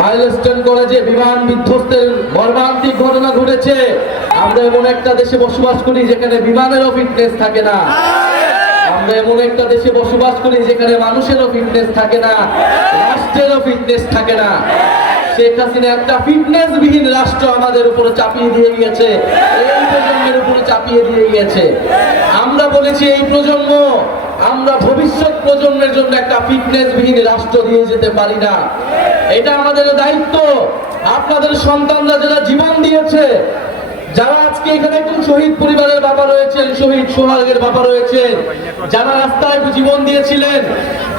Milestone কলেজে বিমান বিধ্বস্তের মর্মান্তিক ঘটনা ঘটেছে। আমরা এমন একটা দেশে বসবাস করি যেখানে বিমানেরও ফিটনেস থাকে না। আমরা এমন একটা দেশে বসবাস করি যেখানে মানুষেরও ফিটনেস থাকে না, রাষ্ট্রেরও ফিটনেস থাকে না। শেখ হাসিনা একটা ফিটনেস বিহীন রাষ্ট্র আমাদের উপরে চাপিয়ে দিয়ে গিয়েছে। এই প্রজন্মের উপরে চাপিয়ে দিয়ে গিয়েছে। আমরা বলেছি, এই প্রজন্ম আমরা ভবিষ্যৎ প্রজন্মের জন্য একটা ফিটনেস বিহীন রাষ্ট্র দিয়ে যেতে পারি না। এটা আমাদের দায়িত্ব। আপনাদের সন্তানরা যারা জীবন দিয়েছে, যারা আজকে এখানে একজন শহীদ পরিবারের বাবা রয়েছেন, শহীদ সোহাগের বাবা রয়েছেন, যারা রাস্তায় জীবন দিয়েছিলেন,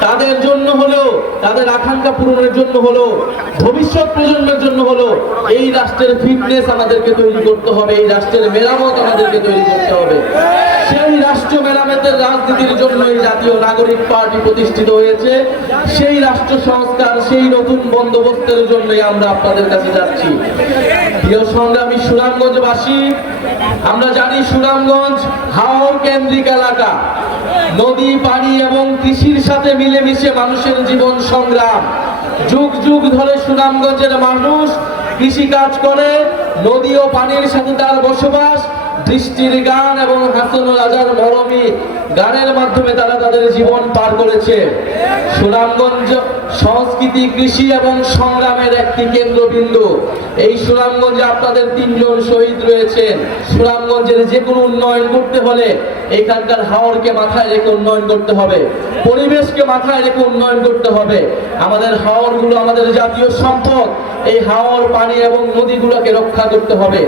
তাদের জন্য হলো তাদের আকাঙ্ক্ষা পূরণের জন্য হলো ভবিষ্যৎ প্রজন্মের জন্য হলো এই রাষ্ট্রের ফিটনেস আমাদেরকে তৈরি করতে হবে, এই রাষ্ট্রের মেরামত আমাদেরকে তৈরি করতে হবে। রাজনীতির জন্য এই জাতীয় নাগরিক পার্টি প্রতিষ্ঠিত হয়েছে। সেই রাষ্ট্র সংস্কার, সেই নতুন বন্দোবস্তের জন্যই আমরা আপনাদের কাছে যাচ্ছি। প্রিয় সংগ্রামী সুনামগঞ্জবাসী, আমরা জানি সুনামগঞ্জ হাওর কেন্দ্রিক এলাকা। নদী, পানি এবং কৃষির সাথে মিলেমিশে মানুষের জীবন সংগ্রাম। যুগ যুগ ধরে সুনামগঞ্জের মানুষ কৃষি কাজ করে, নদী ও পানির সাথে তার বসবাস। বৃষ্টির গান এবং হাসান রাজার মরমী গানের মাধ্যমে তারা তাদের জীবন পার করেছে। সুনামগঞ্জ সংস্কৃতি, কৃষি এবং সংগ্রামের একটি কেন্দ্রবিন্দু। এই সুনামগঞ্জে আপনাদের তিনজন শহীদ রয়েছেন। সুনামগঞ্জের যে কোনো উন্নয়ন করতে হলে এখানকার মাথায় রেখে উন্নয়ন করতে হবে, পরিবেশকে মাথায় রেখে উন্নয়ন করতে হবে। আমাদের হাওরগুলো আমাদের জাতীয় সম্পদ, এই হাওর, পানি এবং নদীগুলোকে রক্ষা করতে হবে।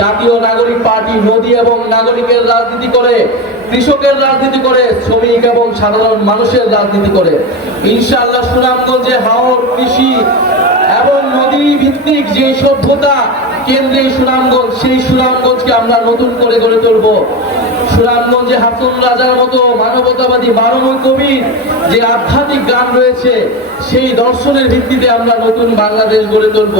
জাতীয় নাগরিক পার্টি নদী এবং নাগরিকের রাজনীতি করে কৃষকের রাজনীতি করে, শ্রমিক এবং সাধারণ মানুষের রাজনীতি করে। ইনশাআল্লাহ সুনামগঞ্জে হাওর, কৃষি এবং নদী ভিত্তিক যে সভ্যতা, কেন্দ্রে সুনামগঞ্জ, সেই সুনামগঞ্জকে আমরা নতুন করে গড়ে তুলব। সুনামগঞ্জে হাসন রাজার মতো মানবতাবাদী মানবী কবির যে আধ্যাত্মিক গান রয়েছে, সেই দর্শনের ভিত্তিতে আমরা নতুন বাংলাদেশ গড়ে তুলব।